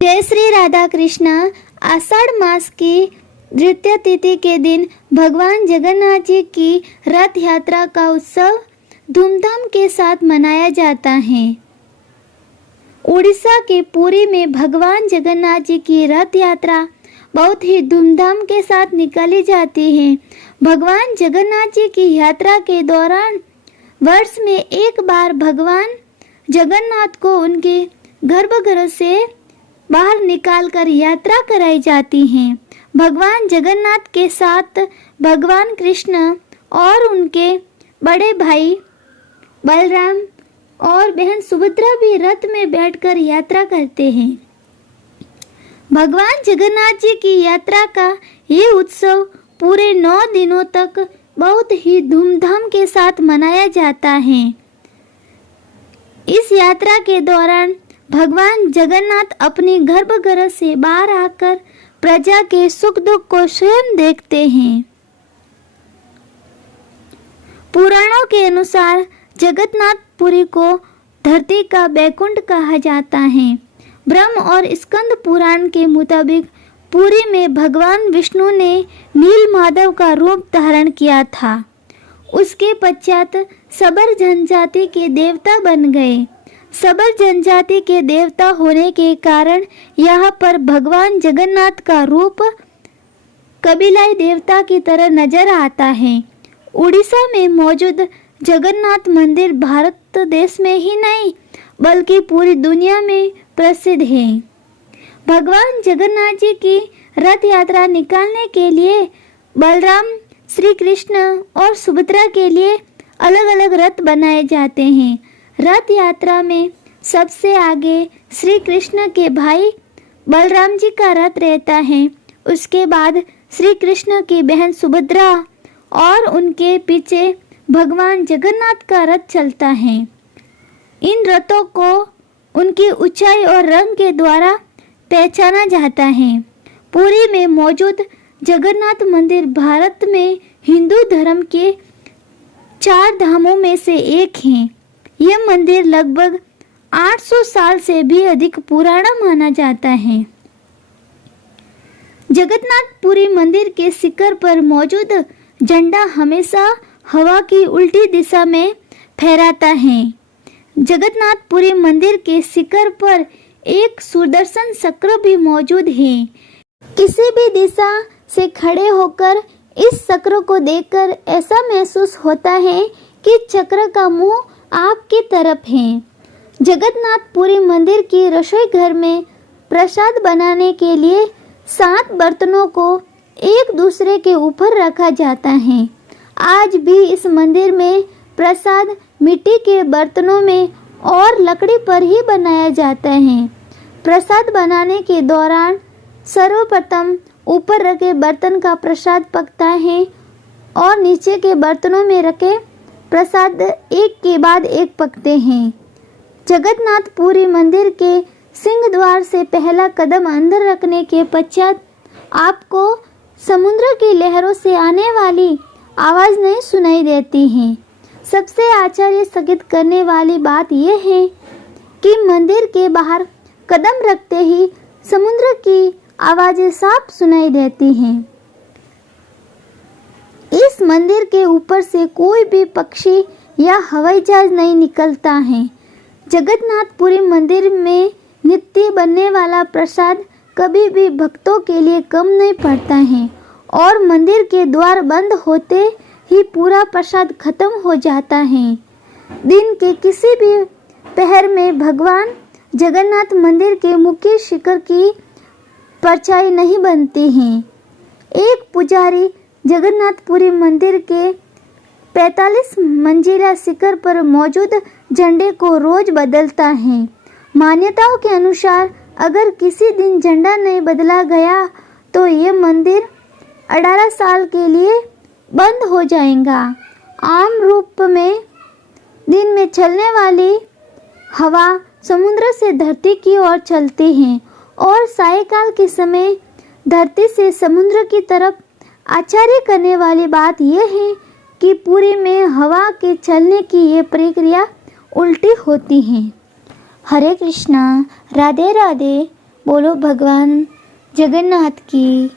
जय श्री राधा कृष्ण। आषाढ़ मास की द्वितीय तिथि के दिन भगवान जगन्नाथ जी की रथ यात्रा का उत्सव धूमधाम के साथ मनाया जाता है। उड़ीसा के पुरी में भगवान जगन्नाथ जी की रथ यात्रा बहुत ही धूमधाम के साथ निकाली जाती है। भगवान जगन्नाथ जी की यात्रा के दौरान वर्ष में एक बार भगवान जगन्नाथ को उनके गर्भगृह से बाहर निकालकर यात्रा कराई जाती है। भगवान जगन्नाथ के साथ भगवान कृष्ण और उनके बड़े भाई बलराम और बहन सुभद्रा भी रथ में बैठकर यात्रा करते हैं। भगवान जगन्नाथ जी की यात्रा का ये उत्सव पूरे 9 दिनों तक बहुत ही धूमधाम के साथ मनाया जाता है। इस यात्रा के दौरान भगवान जगन्नाथ अपने गर्भगृह से बाहर आकर प्रजा के सुख दुख को स्वयं देखते हैं। पुराणों के अनुसार जगन्नाथपुरी को धरती का वैकुंठ कहा जाता है। ब्रह्म और स्कंद पुराण के मुताबिक पुरी में भगवान विष्णु ने नील माधव का रूप धारण किया था। उसके पश्चात सबर जनजाति के देवता बन गए। सबर जनजाति के देवता होने के कारण यहाँ पर भगवान जगन्नाथ का रूप कबीलाई देवता की तरह नजर आता है। उड़ीसा में मौजूद जगन्नाथ मंदिर भारत देश में ही नहीं बल्कि पूरी दुनिया में प्रसिद्ध है। भगवान जगन्नाथ जी की रथ यात्रा निकालने के लिए बलराम, श्री कृष्ण और सुभद्रा के लिए अलग अलग रथ बनाए जाते हैं। रथ यात्रा में सबसे आगे श्री कृष्ण के भाई बलराम जी का रथ रहता है। उसके बाद श्री कृष्ण की बहन सुभद्रा और उनके पीछे भगवान जगन्नाथ का रथ चलता है। इन रथों को उनकी ऊंचाई और रंग के द्वारा पहचाना जाता है। पुरी में मौजूद जगन्नाथ मंदिर भारत में हिंदू धर्म के 4 धामों में से एक है। यह मंदिर लगभग 800 साल से भी अधिक पुराना माना जाता है। जगन्नाथपुरी मंदिर के शिखर पर मौजूद झंडा हमेशा हवा की उल्टी दिशा में फहराता है। जगन्नाथपुरी मंदिर के शिखर पर एक सुदर्शन चक्र भी मौजूद है। किसी भी दिशा से खड़े होकर इस चक्र को देखकर ऐसा महसूस होता है कि चक्र का मुंह आपकी तरफ है। जगन्नाथपुरी मंदिर की रसोई घर में प्रसाद बनाने के लिए 7 बर्तनों को एक दूसरे के ऊपर रखा जाता है। आज भी इस मंदिर में प्रसाद मिट्टी के बर्तनों में और लकड़ी पर ही बनाया जाता है। प्रसाद बनाने के दौरान सर्वप्रथम ऊपर रखे बर्तन का प्रसाद पकता है और नीचे के बर्तनों में रखे प्रसाद एक के बाद एक पकते हैं। जगन्नाथपुरी मंदिर के सिंह द्वार से पहला कदम अंदर रखने के पश्चात आपको समुद्र की लहरों से आने वाली आवाज़ नहीं सुनाई देती है। सबसे आश्चर्यचकित करने वाली बात यह है कि मंदिर के बाहर कदम रखते ही समुद्र की आवाज़ें साफ सुनाई देती हैं। इस मंदिर के ऊपर से कोई भी पक्षी या हवाई जहाज नहीं निकलता है। जगन्नाथपुरी मंदिर में नित्य बनने वाला प्रसाद कभी भी भक्तों के लिए कम नहीं पड़ता है और मंदिर के द्वार बंद होते ही पूरा प्रसाद खत्म हो जाता है। दिन के किसी भी पहर में भगवान जगन्नाथ मंदिर के मुख्य शिखर की परछाई नहीं बनती है। एक पुजारी जगन्नाथपुरी मंदिर के 45 मंजिला शिखर पर मौजूद झंडे को रोज बदलता है। मान्यताओं के अनुसार अगर किसी दिन झंडा नहीं बदला गया तो ये मंदिर 18 साल के लिए बंद हो जाएगा। आम रूप में दिन में चलने वाली हवा समुद्र से धरती की ओर चलती है और सायकाल के समय धरती से समुद्र की तरफ आश्चर्य करने वाली बात यह है कि पुरी में हवा के चलने की ये प्रक्रिया उल्टी होती है। हरे कृष्णा, राधे राधे। बोलो भगवान जगन्नाथ की।